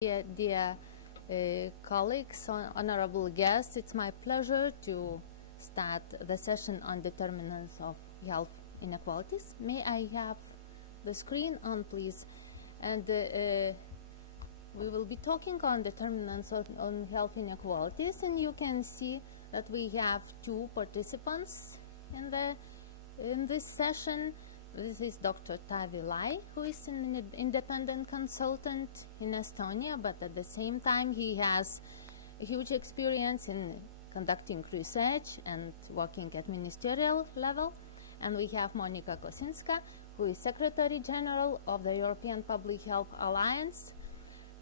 Dear colleagues, honorable guests, it's my pleasure to start the session on determinants of health inequalities. May I have the screen on, please? And we will be talking on determinants on health inequalities, and you can see that we have two participants in this session. This is Dr. Taavi, who is an independent consultant in Estonia, but at the same time he has a huge experience in conducting research and working at ministerial level. And we have Monika Kosinska, who is Secretary General of the European Public Health Alliance,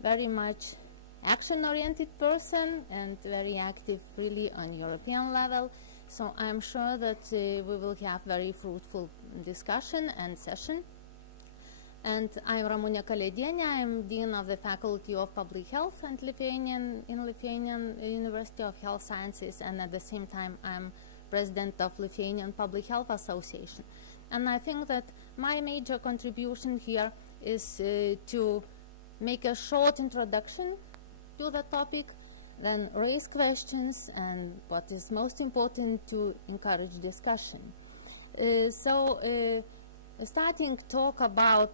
very much action-oriented person and very active really on European level. So I'm sure that we will have very fruitful discussion and session. And I'm Ramune Kalėdiene. I'm Dean of the Faculty of Public Health and in Lithuanian University of Health Sciences, and at the same time I'm President of Lithuanian Public Health Association. And I think that my major contribution here is to make a short introduction to the topic, then raise questions, and what is most important, to encourage discussion. Starting talk about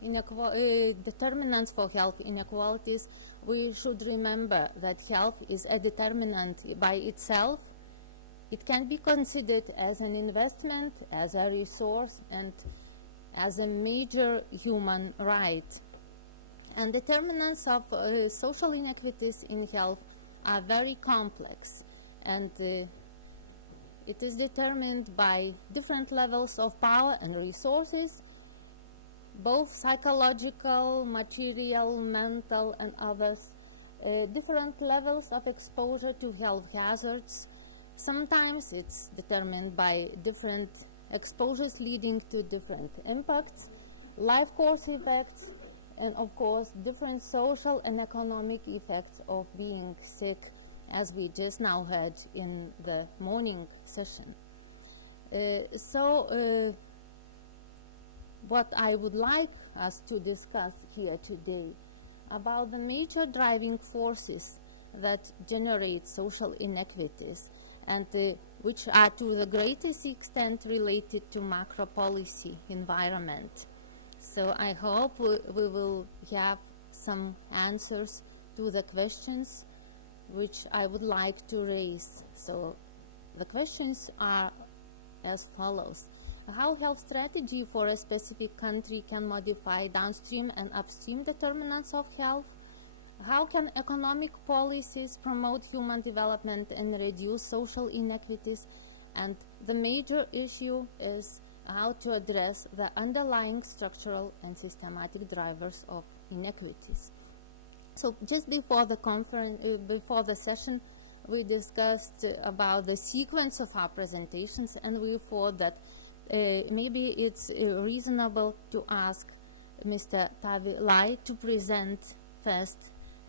determinants for health inequalities, we should remember that health is a determinant by itself. It can be considered as an investment, as a resource, and as a major human right. And determinants of social inequities in health are very complex, and it is determined by different levels of power and resources, both psychological, material, mental, and others, different levels of exposure to health hazards. Sometimes it's determined by different exposures leading to different impacts, life course effects, and of course different social and economic effects of being sick, as we just now heard in the morning session. What I would like us to discuss here today about the major driving forces that generate social inequities, and which are to the greatest extent related to macro policy environment. So I hope we will have some answers to the questions which I would like to raise. So the questions are as follows. How health strategy for a specific country can modify downstream and upstream determinants of health? How can economic policies promote human development and reduce social inequities? And the major issue is how to address the underlying structural and systematic drivers of inequities. So just before the conference, before the session, we discussed about the sequence of our presentations, and we thought that maybe it's reasonable to ask Mr. Taavi to present first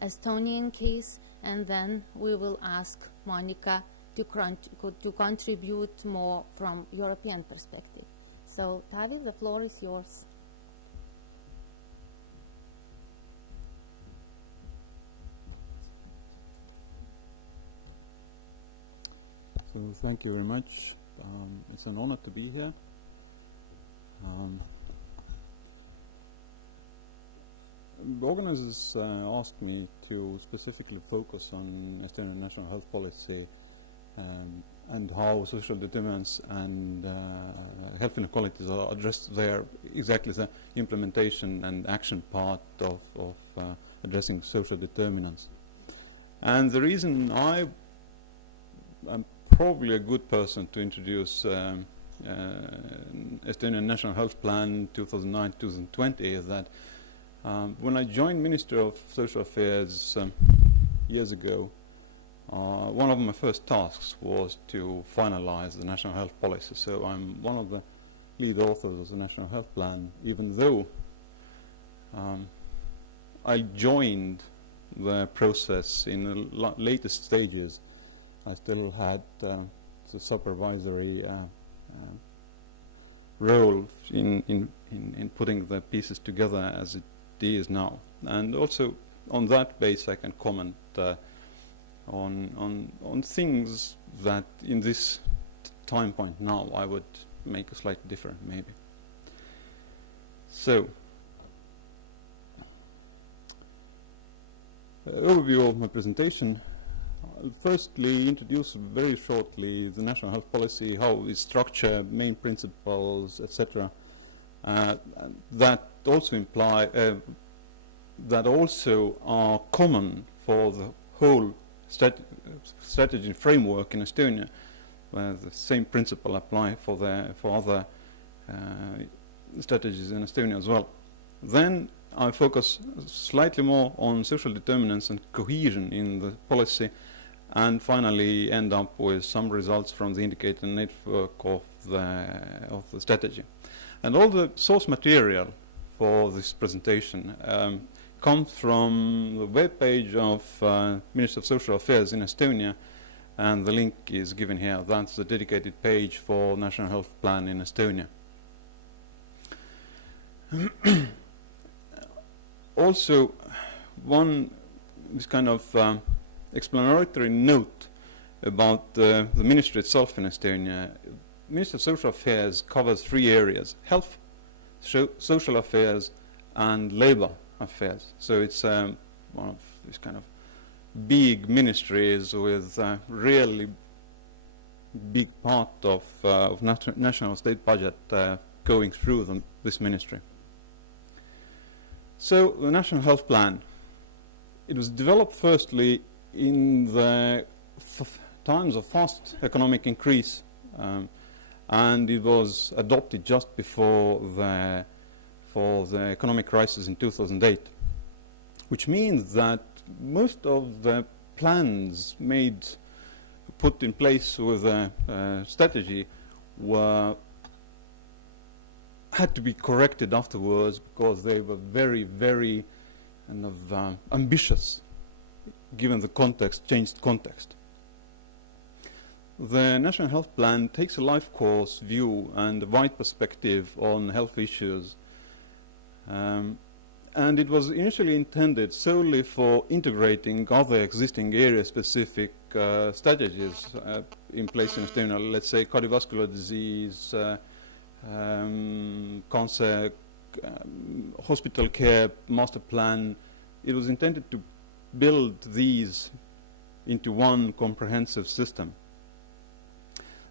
Estonian case, and then we will ask Monika to contribute more from European perspective. So, Taavi, the floor is yours. So, thank you very much. It's an honor to be here. The organizers asked me to specifically focus on Estonian national health policy and how social determinants and health inequalities are addressed there, exactly the implementation and action part of addressing social determinants. And the reason I'm probably a good person to introduce Estonian National Health Plan 2009-2020 is that when I joined Ministry of Social Affairs years ago, one of my first tasks was to finalize the national health policy. So I'm one of the lead authors of the National Health Plan, even though I joined the process in the latest stages. I still had the supervisory role in putting the pieces together as it is now. And also on that base I can comment on things that in this time point now I would make a slightly different maybe. So, overview of my presentation. I'll firstly introduce very shortly the national health policy, how it's structured, main principles, etc. That also imply that also are common for the whole strategy framework in Estonia, where the same principle apply for other strategies in Estonia as well. Then I focus slightly more on social determinants and cohesion in the policy, and finally end up with some results from the indicator network of the strategy. And all the source material for this presentation comes from the web page of Ministry of Social Affairs in Estonia, and the link is given here. That's the dedicated page for National Health Plan in Estonia. Also, this kind of explanatory note about the ministry itself in Estonia. Ministry of Social Affairs covers 3 areas: health, social affairs, and labor affairs. So it's one of these kind of big ministries with a really big part of national state budget going through this ministry. So the National Health Plan, it was developed firstly in the times of fast economic increase, and it was adopted just before the economic crisis in 2008, which means that most of the plans put in place with a strategy had to be corrected afterwards because they were very, very kind of ambitious given the changed context. The National Health Plan takes a life course view and a wide perspective on health issues, and it was initially intended solely for integrating other existing area-specific strategies in place in Estonia, let's say cardiovascular disease, cancer, hospital care, master plan. It was intended to build these into one comprehensive system.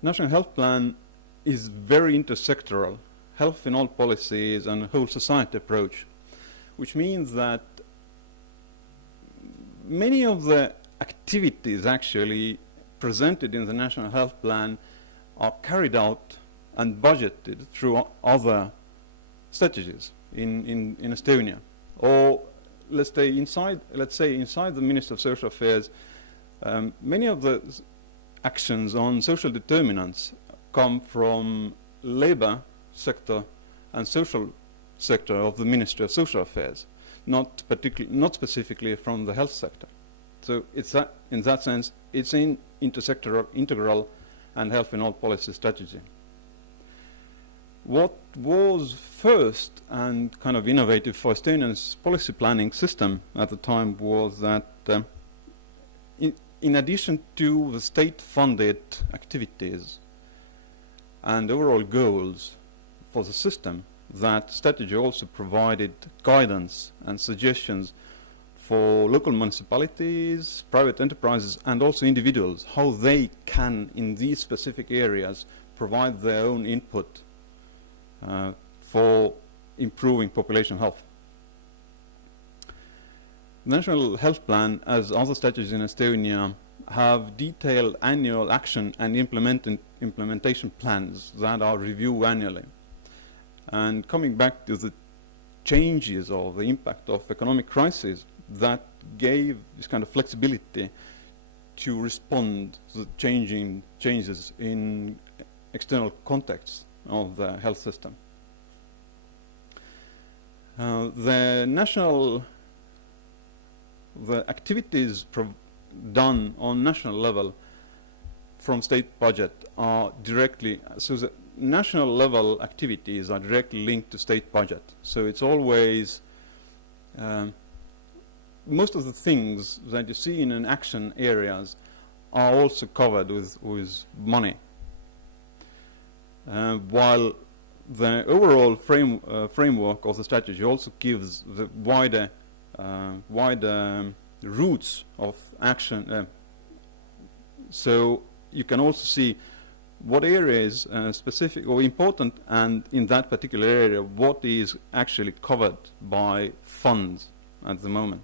National Health Plan is very intersectoral, health in all policies and a whole society approach, which means that many of the activities actually presented in the National Health Plan are carried out and budgeted through other strategies in Estonia. Or let's say inside the Ministry of Social Affairs, many of the actions on social determinants come from labor sector and social sector of the Ministry of Social Affairs, not specifically from the health sector. So it's in that sense, it's in intersectoral, integral, and health in all policy strategy. What was first and kind of innovative for Estonia's policy planning system at the time was that in addition to the state-funded activities and overall goals for the system, that strategy also provided guidance and suggestions for local municipalities, private enterprises, and also individuals, how they can, in these specific areas, provide their own input for improving population health. The National Health Plan, as other strategies in Estonia, have detailed annual action and implementation plans that are reviewed annually. And coming back to the changes or the impact of economic crisis, that gave this kind of flexibility to respond to the changes in external contexts of the health system. The activities done on national level from state budget are directly, so the national level activities are directly linked to state budget. So it's always most of the things that you see in an action areas are also covered with money. While the overall framework of the strategy also gives the wider routes of action. So you can also see what area is specific or important, and in that particular area, what is actually covered by funds at the moment.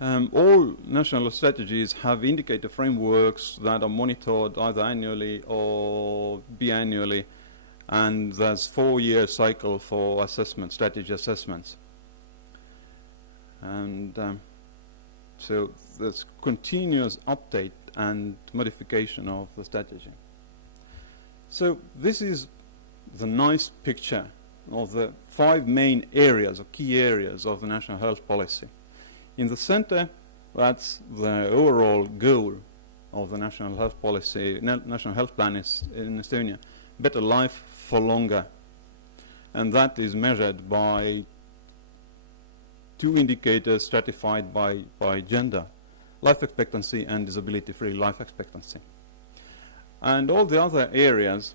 All national strategies have indicator frameworks that are monitored either annually or biannually, and there's 4-year cycle for assessment, strategy assessments. And so there's continuous update and modification of the strategy. So this is the nice picture of the 5 main areas or key areas of the national health policy. In the center, that's the overall goal of the national health policy, national health plan is in Estonia, better life for longer. And that is measured by 2 indicators stratified by gender: life expectancy and disability-free life expectancy. And all the other areas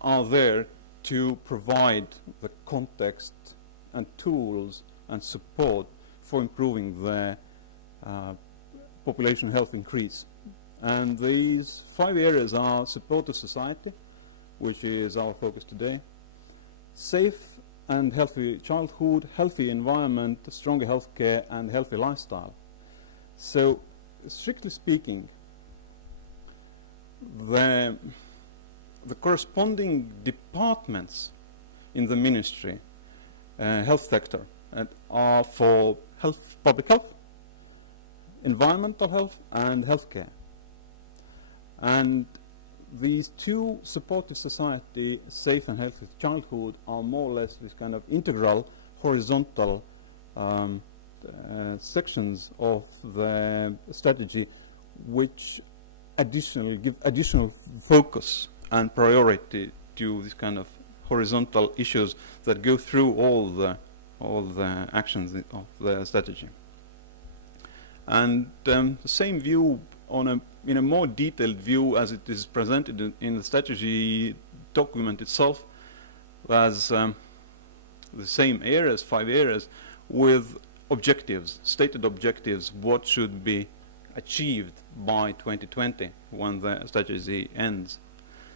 are there to provide the context and tools and support for improving the population health increase. And these 5 areas are supportive society, which is our focus today, safe and healthy childhood, healthy environment, stronger healthcare, and healthy lifestyle. So, strictly speaking, the corresponding departments in the ministry, health sector, are for health, public health, environmental health, and healthcare. And these 2 supportive society, safe and healthy childhood, are more or less this kind of integral, horizontal sections of the strategy, which give additional focus and priority to this kind of horizontal issues that go through all the actions of the strategy. And the same view in a more detailed view as it is presented in the strategy document itself, as the same areas, 5 areas, with objectives, stated objectives, what should be achieved by 2020 when the strategy ends.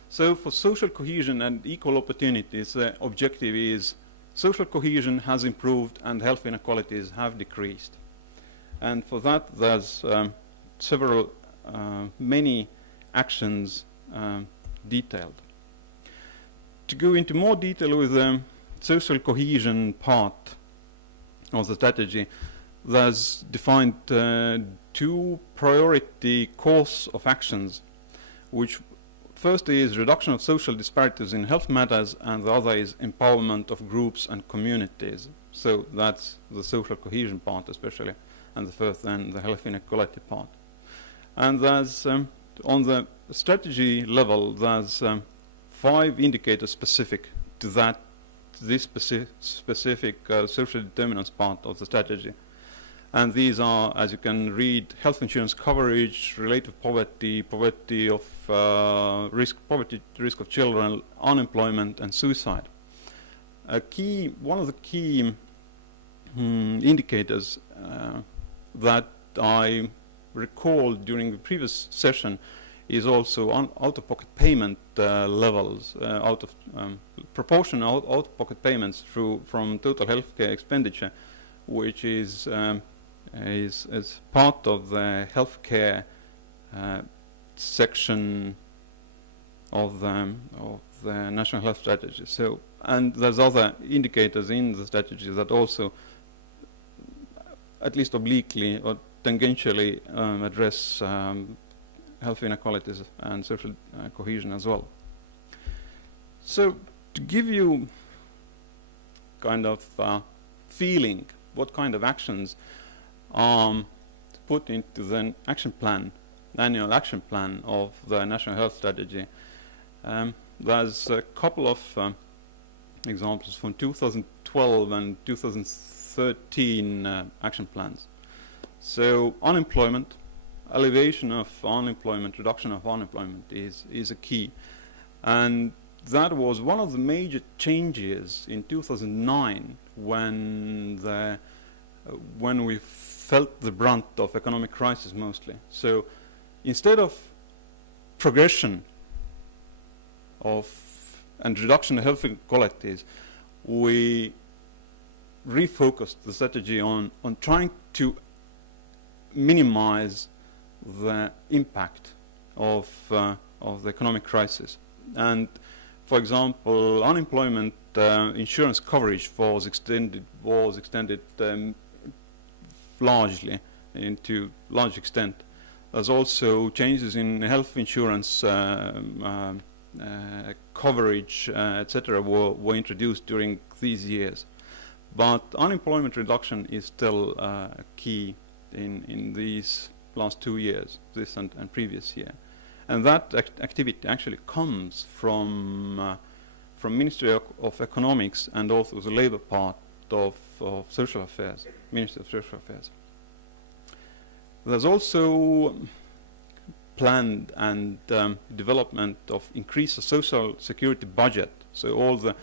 So for social cohesion and equal opportunities, the objective is social cohesion has improved and health inequalities have decreased. And for that, there's many actions detailed. To go into more detail with the social cohesion part of the strategy, there's defined 2 priority course of actions, which first is reduction of social disparities in health matters, and the other is empowerment of groups and communities. So that's the social cohesion part especially, and the first then the health inequality part. And there's, on the strategy level, there's 5 indicators specific to this specific social determinants part of the strategy. And these are, as you can read, health insurance coverage, relative poverty, poverty of risk of children, unemployment, and suicide. One of the key indicators that I recalled during the previous session is also out-of-pocket payment levels, proportion out-of-pocket payments from total healthcare expenditure, which is part of the healthcare section of the national health strategy. So, and there's other indicators in the strategy that also, at least obliquely or tangentially, address health inequalities and social cohesion as well. So, to give you kind of feeling what kind of actions put into the action plan, annual action plan of the national health strategy. There's a couple of examples from 2012 and 2013 13 action plans. So unemployment, alleviation of unemployment, reduction of unemployment is a key. And that was one of the major changes in 2009 when we felt the brunt of economic crisis mostly. So instead of progression and reduction of health inequalities, we refocused the strategy on trying to minimize the impact of the economic crisis. And for example, unemployment insurance coverage was extended largely to large extent. There's also changes in health insurance coverage, etc., were introduced during these years. But unemployment reduction is still key in these last 2 years, this and previous year. And that activity actually comes from Ministry of Economics and also the labor part of Social Affairs, Ministry of Social Affairs. There's also planned and development of increased social security budget. So all the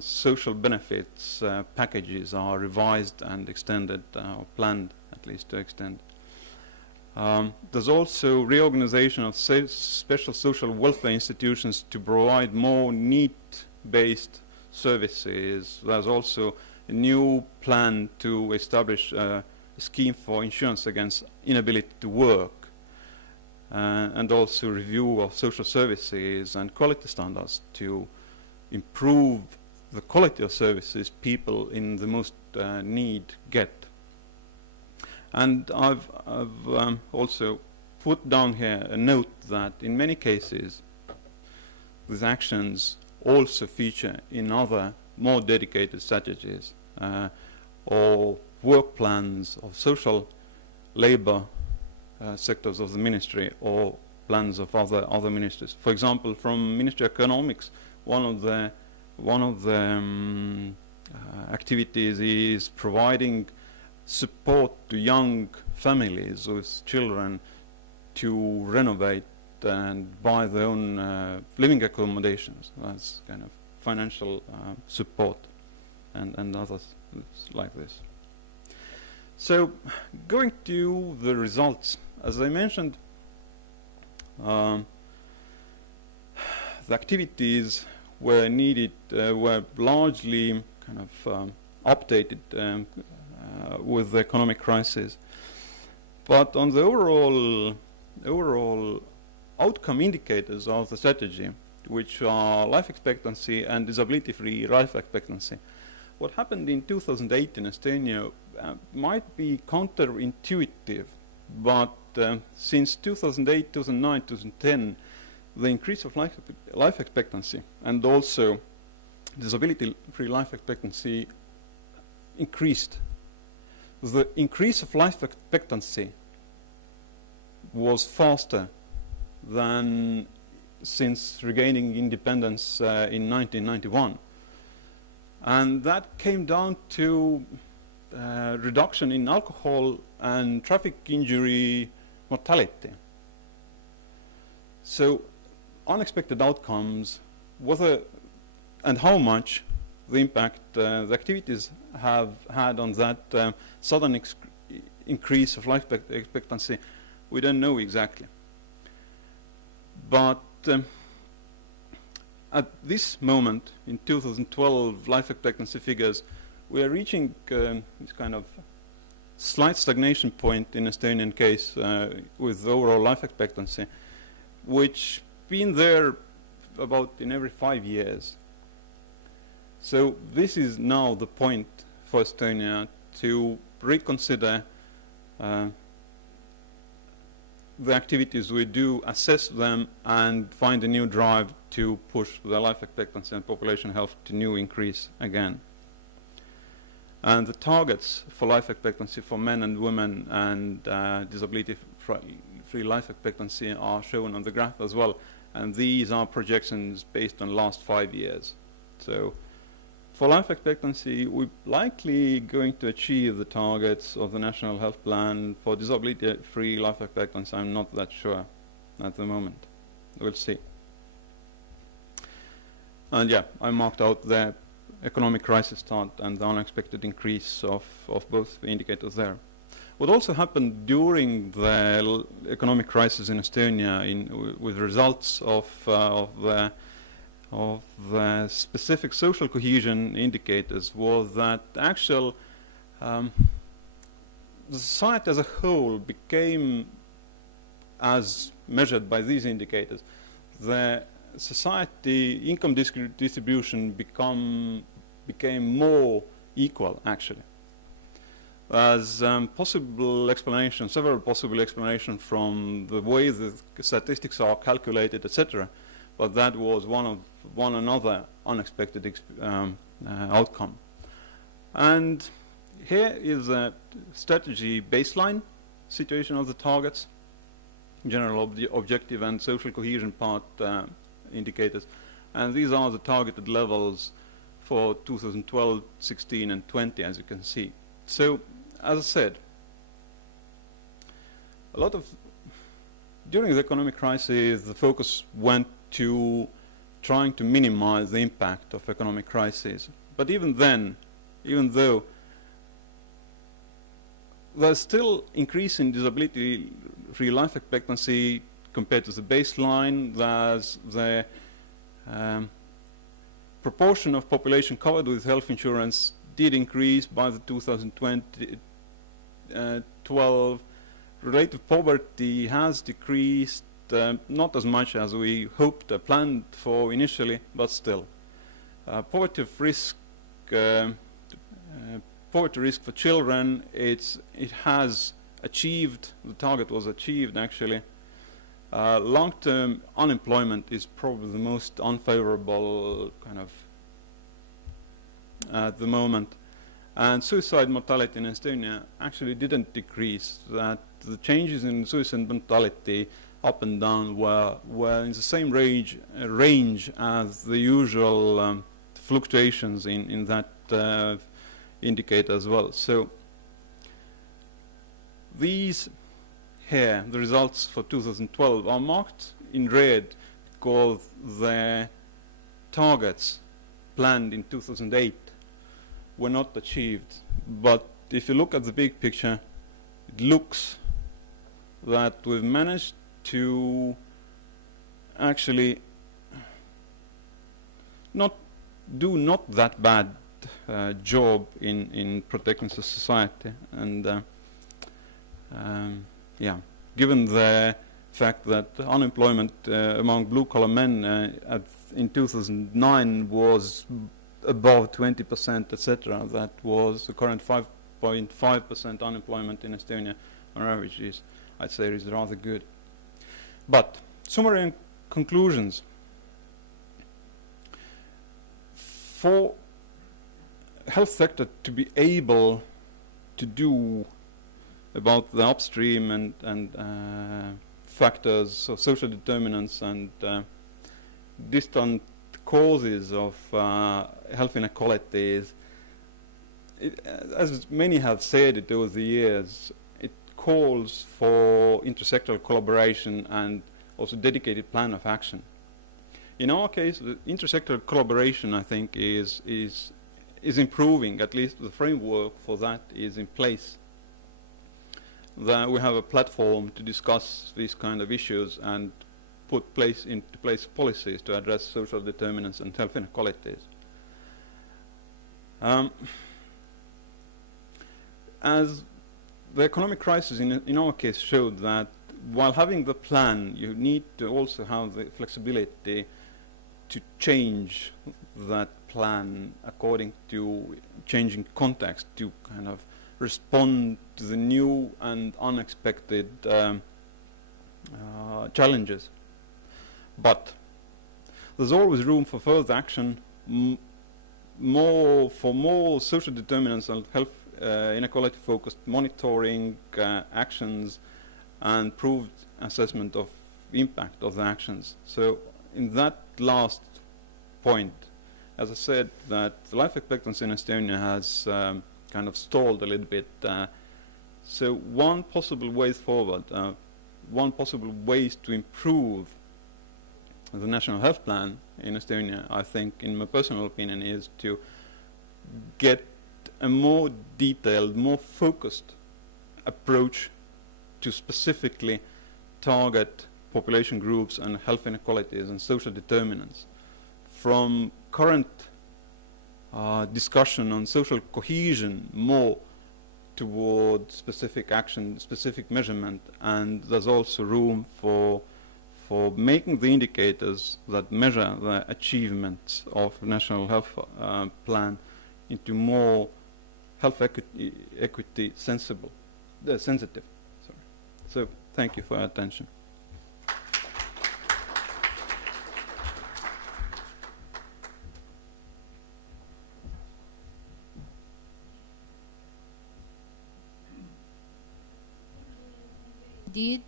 social benefits packages are revised and extended, or planned at least to extend. There's also reorganization of special social welfare institutions to provide more need-based services. There's also a new plan to establish a scheme for insurance against inability to work, and also review of social services and quality standards to improve the quality of services people in the most need get. And I've also put down here a note that in many cases these actions also feature in other more dedicated strategies or work plans of social labor sectors of the ministry or plans of other ministries. For example, from Ministry of Economics, one of the activities is providing support to young families with children to renovate and buy their own living accommodations. That's kind of financial support and others like this. So going to the results, as I mentioned, the activities were needed, were largely kind of updated with the economic crisis. But on the overall outcome indicators of the strategy, which are life expectancy and disability-free life expectancy, what happened in 2008 in Estonia might be counterintuitive, but since 2008, 2009, 2010, the increase of life expectancy and also disability-free life expectancy increased. The increase of life expectancy was faster than since regaining independence in 1991. And that came down to reduction in alcohol and traffic injury mortality. So unexpected outcomes, whether and how much the impact the activities have had on that sudden increase of life expectancy, we don't know exactly. But at this moment, in 2012 life expectancy figures, we are reaching this kind of slight stagnation point in Estonian case with overall life expectancy, which been there about in every 5 years. So this is now the point for Estonia to reconsider the activities we do, assess them, and find a new drive to push the life expectancy and population health to new increase again. And the targets for life expectancy for men and women and disability-free life expectancy are shown on the graph as well. And these are projections based on last 5 years. So for life expectancy, we're likely going to achieve the targets of the National Health Plan. For disability-free life expectancy, I'm not that sure at the moment. We'll see. And yeah, I marked out the economic crisis start and the unexpected increase of both indicators there. What also happened during the economic crisis in Estonia with results of the specific social cohesion indicators was that the society as a whole became, as measured by these indicators, the society income distribution became more equal, actually. As possible explanation, several possible explanations from the way the statistics are calculated, etc. But that was one another unexpected outcome. And here is a strategy baseline situation of the targets, general objective and social cohesion part indicators. And these are the targeted levels for 2012, 16, and 20, as you can see. So, as I said, during the economic crisis, the focus went to trying to minimize the impact of economic crisis. But even then, even though there's still increase in disability-free life expectancy compared to the baseline, there's the proportion of population covered with health insurance did increase by the 2012. Relative poverty has decreased, not as much as we hoped or planned for initially, but still. Poverty risk for children, it has achieved, the target was achieved actually. Long-term unemployment is probably the most unfavorable kind of at the moment. And suicide mortality in Estonia actually didn't decrease. That the changes in suicide mortality up and down were in the same range as the usual fluctuations in that indicator as well. So these here, the results for 2012, are marked in red because the targets planned in 2008 were not achieved. But if you look at the big picture, it looks that we've managed to actually not that bad job in protecting the society. And yeah, given the fact that unemployment among blue-collar men in 2009 was above 20%, etc., that was the current 5.5% unemployment in Estonia on average I'd say is rather good. But summary and conclusions. For health sector to be able to do about the upstream and factors, so social determinants and distant causes of health inequalities, as many have said it over the years, it calls for intersectoral collaboration and also dedicated plan of action. In our case, the intersectoral collaboration, I think, is improving. At least the framework for that is in place. That we have a platform to discuss these kind of issues and put into place policies to address social determinants and health inequalities. As the economic crisis in our case showed that while having the plan, you need to also have the flexibility to change that plan according to changing context, to kind of respond to the new and unexpected challenges. But there's always room for further action, more social determinants and health inequality focused monitoring actions and proved assessment of impact of the actions. So in that last point, as I said, that the life expectancy in Estonia has kind of stalled a little bit. So one possible way forward, one possible ways to improve the national health plan in Estonia, I think, in my personal opinion, is to get a more detailed, more focused approach to specifically target population groups and health inequalities and social determinants. From current discussion on social cohesion more toward specific action, specific measurement, and there's also room for making the indicators that measure the achievements of national health plan into more health equity sensitive. Sorry. So thank you for your attention. Indeed,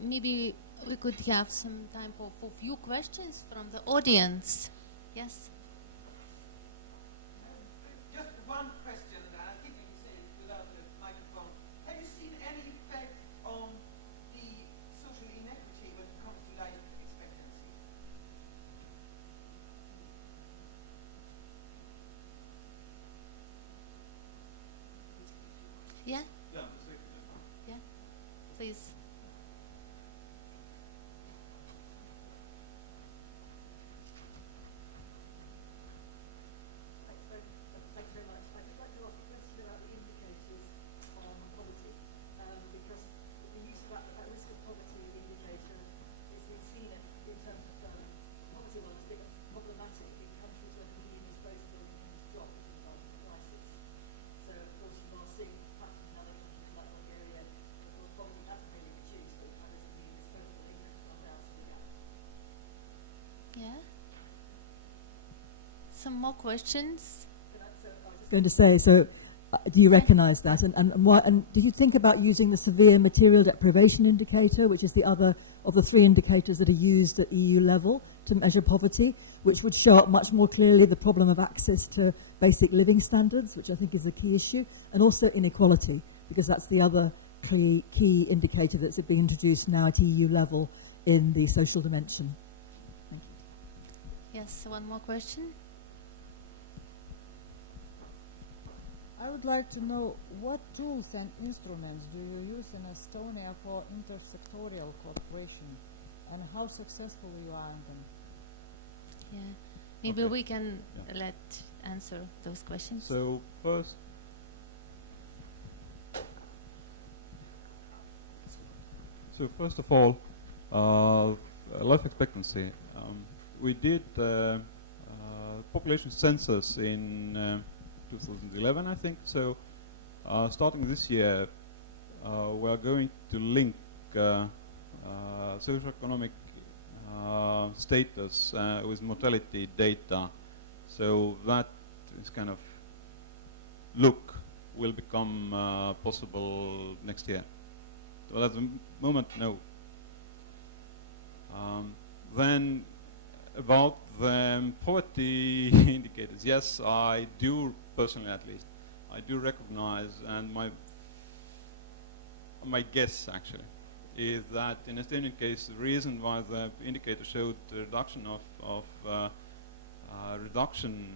maybe we could have some time for few questions from the audience. Yes. Just one question, and I think I can say it without the microphone. Have you seen any effect on the social inequity when it comes to life expectancy? Yeah? Yeah, please. Thanks very much. I'd just like to ask a question about the indicators on poverty, because the use of that risk of poverty indicator is being seen in terms of poverty level as being problematic in countries where the median disposable income has dropped as a result of the crisis. So, of course, you are seeing patterns in other countries like Bulgaria, where poverty hasn't really reduced, but as the median disposable income has gone down to the gap. Yeah. Some more questions? Going to say, so do you recognise that, and why? And did you think about using the severe material deprivation indicator, which is the other of the three indicators that are used at EU level to measure poverty, which would show up much more clearly the problem of access to basic living standards, which I think is a key issue, and also inequality, because that's the other key indicator that's being introduced now at EU level in the social dimension. Yes, one more question. I would like to know what tools and instruments do you use in Estonia for intersectorial cooperation, and how successful you are in them? Yeah, maybe Okay. we can let answer those questions. So first of all, life expectancy. We did population census in 2011, I think. So starting this year, we are going to link socioeconomic status with mortality data. So that is kind of look will become possible next year. So at the moment, no. Then about the poverty indicators, yes, I do personally, at least, I do recognize, and my guess actually is that in Estonian case, the reason why the indicator showed the reduction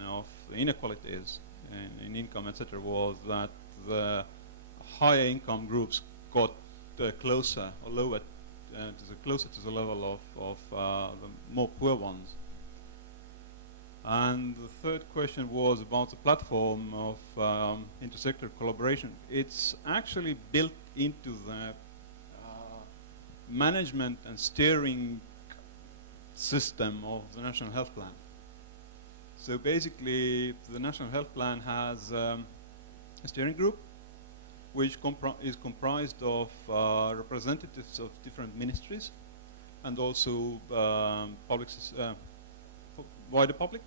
of inequalities in income, etc., was that the higher income groups got closer or lower closer to the level of the more poor ones. And the third question was about the platform of intersectoral collaboration. It's actually built into the management and steering system of the National Health Plan. So basically, the National Health Plan has a steering group which is comprised of representatives of different ministries and also wider public,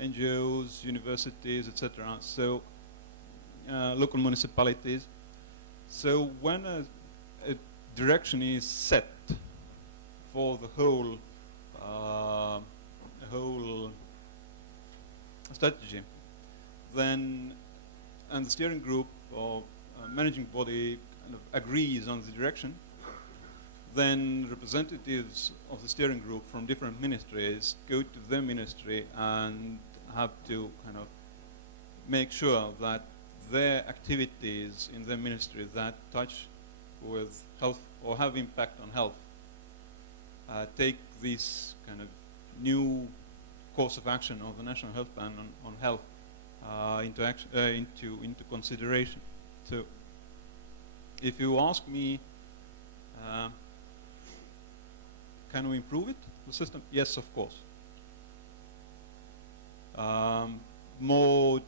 NGOs, universities, etc. So local municipalities. So when a direction is set for the whole strategy, then, and the steering group or managing body kind of agrees on the direction, then representatives of the steering group from different ministries go to their ministry and have to kind of make sure that their activities in their ministry that touch with health or have impact on health take this kind of new course of action of the National Health Plan on health into consideration. So if you ask me, can we improve it, the system? Yes, of course. More,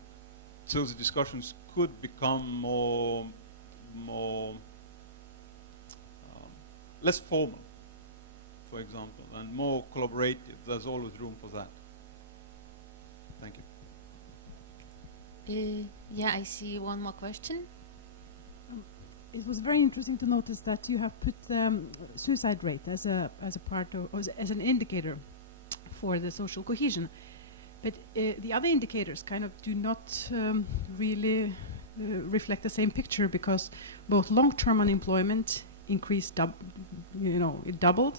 so the discussions could become more less formal, for example, and more collaborative. There's always room for that. Thank you. Yeah, I see one more question. It was very interesting to notice that you have put suicide rate as a part of, or as an indicator for the social cohesion, but the other indicators kind of do not really reflect the same picture, because both long-term unemployment increased, it doubled,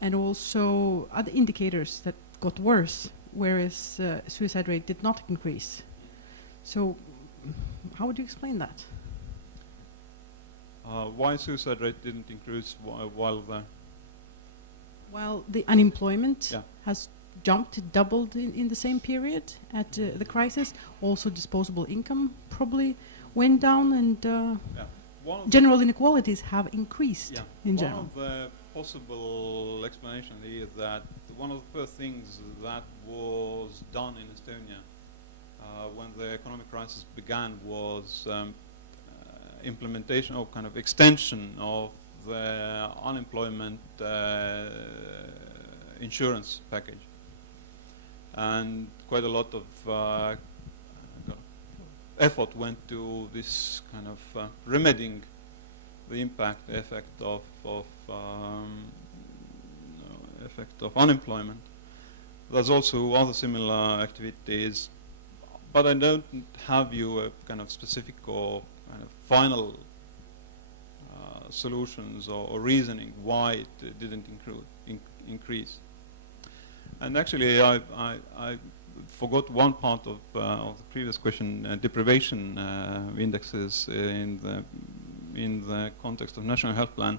and also other indicators that got worse, whereas suicide rate did not increase. So, how would you explain that? Why suicide rate didn't increase while the... Well, the unemployment has jumped, doubled in the same period at the crisis. Also, disposable income probably went down, and general inequalities have increased in general. One of the possible explanations is that one of the first things that was done in Estonia when the economic crisis began was implementation or kind of extension of the unemployment insurance package, and quite a lot of effort went to this kind of remedying the impact, the effect of unemployment. There's also other similar activities, but I don't have you a kind of specific or kind of final solutions or reasoning why it didn't increase. And actually, I forgot one part of the previous question: deprivation indexes in the context of National Health Plan.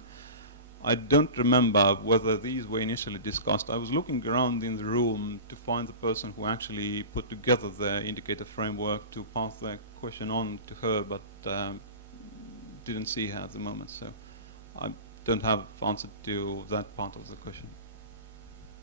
I don't remember whether these were initially discussed. I was looking around in the room to find the person who actually put together the indicator framework to pass the question on to her, but didn't see her at the moment, so I don't have answer to that part of the question.